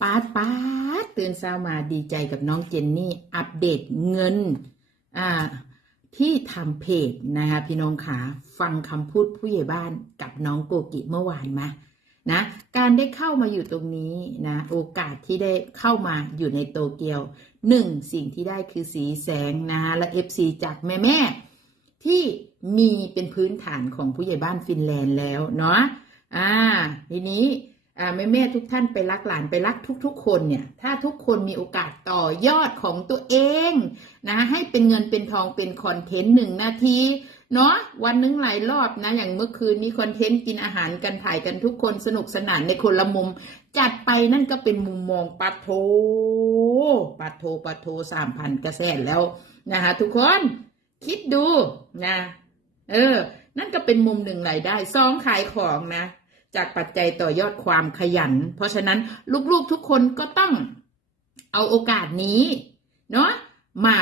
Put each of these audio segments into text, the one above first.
ปาดปาดตื่นเช้ามาดีใจกับน้องเจนนี่ อัปเดตเงินอ่าที่ทำเพจนะคะพี่น้องขาฟังคำพูดผู้ใหญ่บ้านกับน้องโกกิเมื่อวานมานะการได้เข้ามาอยู่ตรงนี้นะโอกาสที่ได้เข้ามาอยู่ในโตเกียวหนึ่งสิ่งที่ได้คือสีแสงนะและ FC จากแม่แม่ที่มีเป็นพื้นฐานของผู้ใหญ่บ้านฟินแลนด์แล้วเนาะอ่าทีนี้ แม่แม่ๆทุกท่านไปรักหลานไปรักทุก ๆ คนเนี่ย ถ้าทุกคนมีโอกาสต่อยอดของตัวเองนะให้เป็นเงินเป็นทองเป็นคอนเทนต์หนึ่งนาทีเนาะวันนึงหลายรอบนะ อย่างเมื่อคืนมีคอนเทนต์กินอาหารกันถ่ายกันทุกคนสนุกสนานในคนละมุม จัดไปนั่นก็เป็นมุมมองปัดโทปัดโทปัดโทสามพันกระแสนแล้วนะคะทุกคนคิดดูนะ เออ นั่นก็เป็นมุมหนึ่งรายได้ซองขายของนะ จากปัจจัยต่อยอดความขยัน เพราะฉะนั้นลูกๆทุกคนก็ต้องเอาโอกาสนี้เนาะมา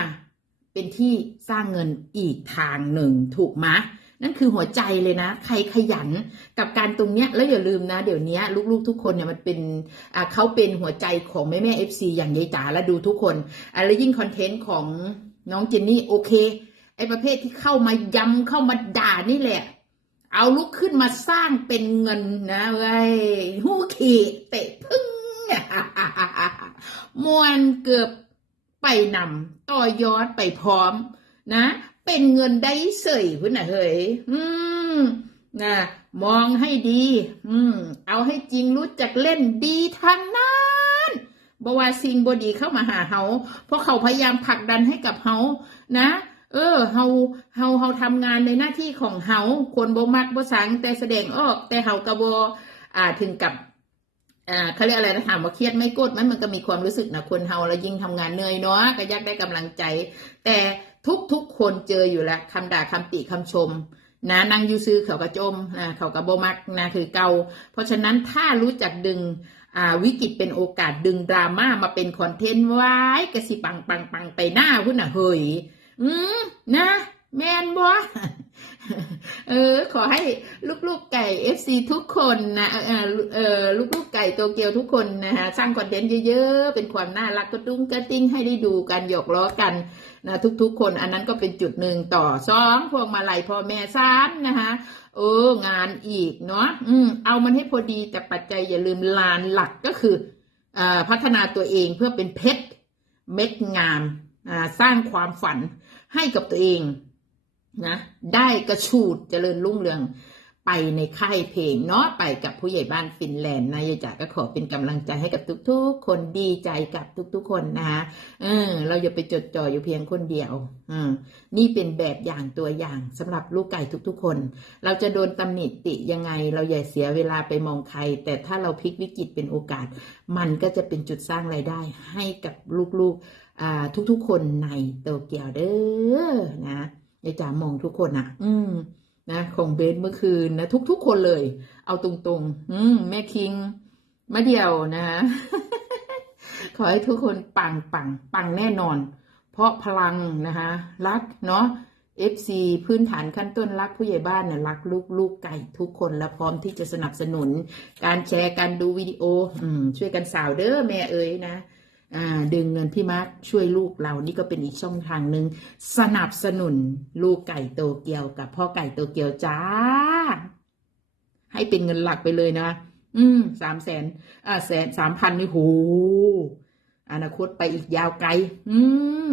เป็นที่สร้างเงินอีกทางหนึ่งถูกไหมนั่นคือหัวใจเลยนะ ใครขยันกับการตรงเนี้ยแล้วอย่าลืมนะ เดี๋ยวนี้ลูกๆทุกคนเนี่ยมันเป็นเขาเป็นหัวใจของแม่แม่เอฟซีอย่างยายจ๋าและดูทุกคนอะแล้วยิ่งคอนเทนต์ของน้องเจนนี่โอเคไอ้ประเภทที่เข้ามายำเข้ามาด่านี่แหละ เอาลุกขึ้นมาสร้างเป็นเงินนะเว้ยหูขี่เตะพึ่งมวนเกือบไปนำต่อยอดไปพร้อม นะ เป็นเงินได้เสยพุ่นน่ะเฮ้ยอืมนะมองให้ดี อืม เอาให้จริงรู้จักเล่นดีทางนั้นบว่าสิ่งบดีเข้ามาหาเฮาเพราะเขาพยายามผลักดันให้กับเฮานะ เออเฮาเฮาเฮาทำงานในหน้าที่ของเฮาคนบ่มักบ่สังแต่แสดงออกแต่เฮากะบ่อ่าถึงกับอ่าเขาเรียกอะไรนะถามว่าเครียดไหม่กดไหมมันก็มีความรู้สึกนะคนเฮาแล้วยิ่งทำงานเหนื่อยเนาะก็อยากได้กำลังใจ แต่ทุกทุกๆคนเจออยู่แล้วคำด่าคำติคำชม นะนางยูซื้อเขากระจมนะเขากระโบมักนะคือเกาเพราะฉะนั้นถ้ารู้จักดึงอ่าวิกฤตเป็นโอกาสดึงดราม่ามาเป็นคอนเทนต์ไว้กระสิปังปังปังไปหน้าพุ่นน่ะเฮ้ย อืมนะ แมนบ่เออ ขอให้ลูกๆไก่ FC ทุกคนนะเออเออลูกๆไก่โตเกียวทุกคนนะฮะสร้างคอนเทนต์เยอะๆ เป็นความน่ารักกระตุ้งกระติ้งให้ได้ดูกันหยอกล้อกันนะทุกๆ คนอันนั้นก็เป็นจุดหนึ่งต่อสองพวงมาลัยพ่อแม่สามนะคะเอองานอีกเนาะอืมเอามันให้พอดีแต่ปัจจัยอย่าลืมลานหลักก็คืออพัฒนาตัวเองเพื่อเป็นเพชรเม็ดงาม สร้างความฝันให้กับตัวเองนะได้กระชูดเจริญรุ่งเรือง ไปในค่ายเพลงเนาะไปกับผู้ใหญ่บ้านฟินแลนด์นายจ๋าก็ขอเป็นกำลังใจให้กับทุกๆ คนดีใจกับทุกๆ คนนะคะเออเราอย่าไปจดจ่ออยู่เพียงคนเดียวอืมนี่เป็นแบบอย่างตัวอย่างสำหรับลูกไก่ทุกๆ คน เราจะโดนตำหนิติยังไง เราอย่าเสียเวลาไปมองใคร แต่ถ้าเราพลิกวิกฤตเป็นโอกาส มันก็จะเป็นจุดสร้างไรายได้ให้กับลูกๆอ่าทุกๆ คนในโตเกียวเด้อนะยายจ๋ามองทุกคนอะ อืม นะของเบสเมื่อคืนนะทุก ๆ คนเลย เอาตรงๆ อืมแม่คิงมาเดียวนะขอให้ทุกคนปังปังปังแน่นอน เพราะพลังนะคะรักเนาะ FC พื้นฐานขั้นต้นรักผู้ใหญ่บ้านน่ะรักลูกลูกไก่ทุกคนและพร้อมที่จะสนับสนุน การแชร์การดูวิดีโอ อืมช่วยกันสาวเด้อแม่เอ๋ยนะ ดึงเงินพี่มาร์คช่วยลูกเรานี่ก็เป็นอีกช่องทางหนึ่งสนับสนุนลูกไก่โตเกียวกับพ่อไก่โตเกียวจ้า ให้เป็นเงินหลักไปเลยนะ อืมสามแสนอ่าแสนสามพันนี่โหอนาคตไปอีกยาวไกล อืม